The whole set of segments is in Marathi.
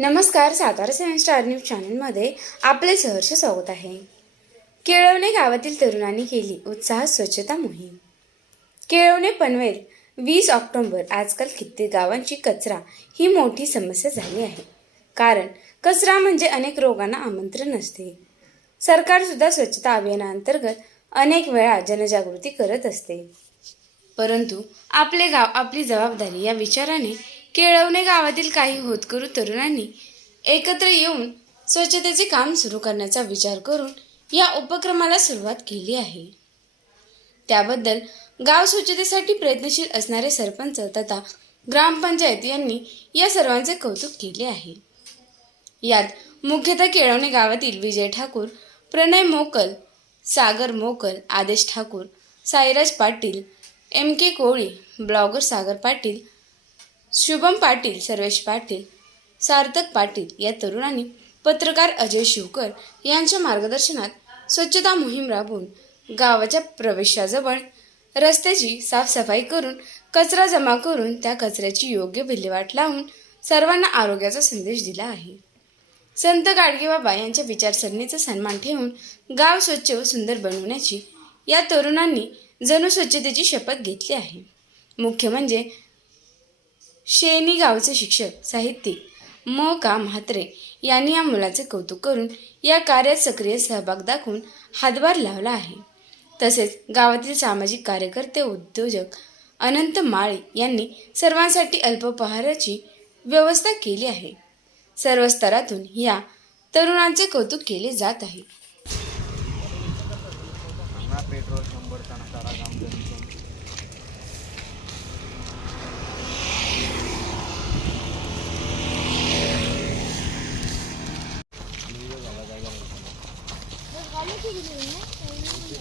नमस्कार सातारा सेवन स्टार न्यूज चॅनलमध्ये आपले सहर्ष स्वागत आहे. केळवणे गावातील तरुणांनी केली उत्साहात स्वच्छता मोहीम. केळवणे पनवेल वीस ऑक्टोंबर आजकाल कित्येक गावांची कचरा ही मोठी समस्या झाली आहे. कारण कचरा म्हणजे अनेक रोगांना आमंत्रण असते सरकारसुद्धा स्वच्छता अभियानाअंतर्गत अनेक वेळा जनजागृती करत असते. परंतु आपले गाव आपली जबाबदारी या विचाराने केळवणे गावातील काही होतकरू तरुणांनी एकत्र येऊन स्वच्छतेचे काम सुरू करण्याचा विचार करून या उपक्रमाला सुरुवात केली आहे. त्याबद्दल गाव स्वच्छतेसाठी प्रयत्नशील असणारे सरपंच तथा ग्रामपंचायत यांनी या सर्वांचे कौतुक केले आहे. यात मुख्यतः केळवणे गावातील विजय ठाकूर प्रणय Mokal Sagar Mokal Adesh Thakur Sairaj Patil M K Koli blogger Sagar Patil Shubham Patil Sarvesh Patil Sarthak Patil या तरुणांनी पत्रकार अजय शिवकर यांच्या मार्गदर्शनात स्वच्छता मोहीम राबवून गावाच्या प्रवेशाजवळ रस्त्याची साफसफाई करून कचरा जमा करून त्या कचऱ्याची योग्य विल्हेवाट लावून सर्वांना आरोग्याचा संदेश दिला आहे. संत गाडगेबाबा यांच्या विचारसरणीचा सन्मान ठेवून गाव स्वच्छ व सुंदर बनवण्याची या तरुणांनी जणू स्वच्छतेची शपथ घेतली आहे. मुख्य म्हणजे शेनी गावचे शिक्षक साहित्यिक म. का. म्हात्रे यांनी या मुलाचे कौतुक करून या कार्यात सक्रिय सहभाग दाखवून हातभार लावला आहे. तसेच गावातील सामाजिक कार्यकर्ते उद्योजक अनंत माळे यांनी सर्वांसाठी अल्पपहाराची व्यवस्था केली आहे. सर्व स्तरातून या तरुणांचे कौतुक केले जात आहे.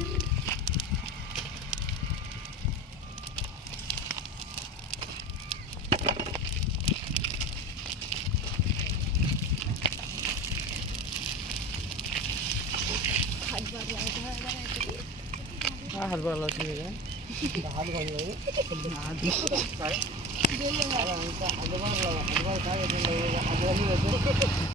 ना पेट्रोल शंभर टन करा काम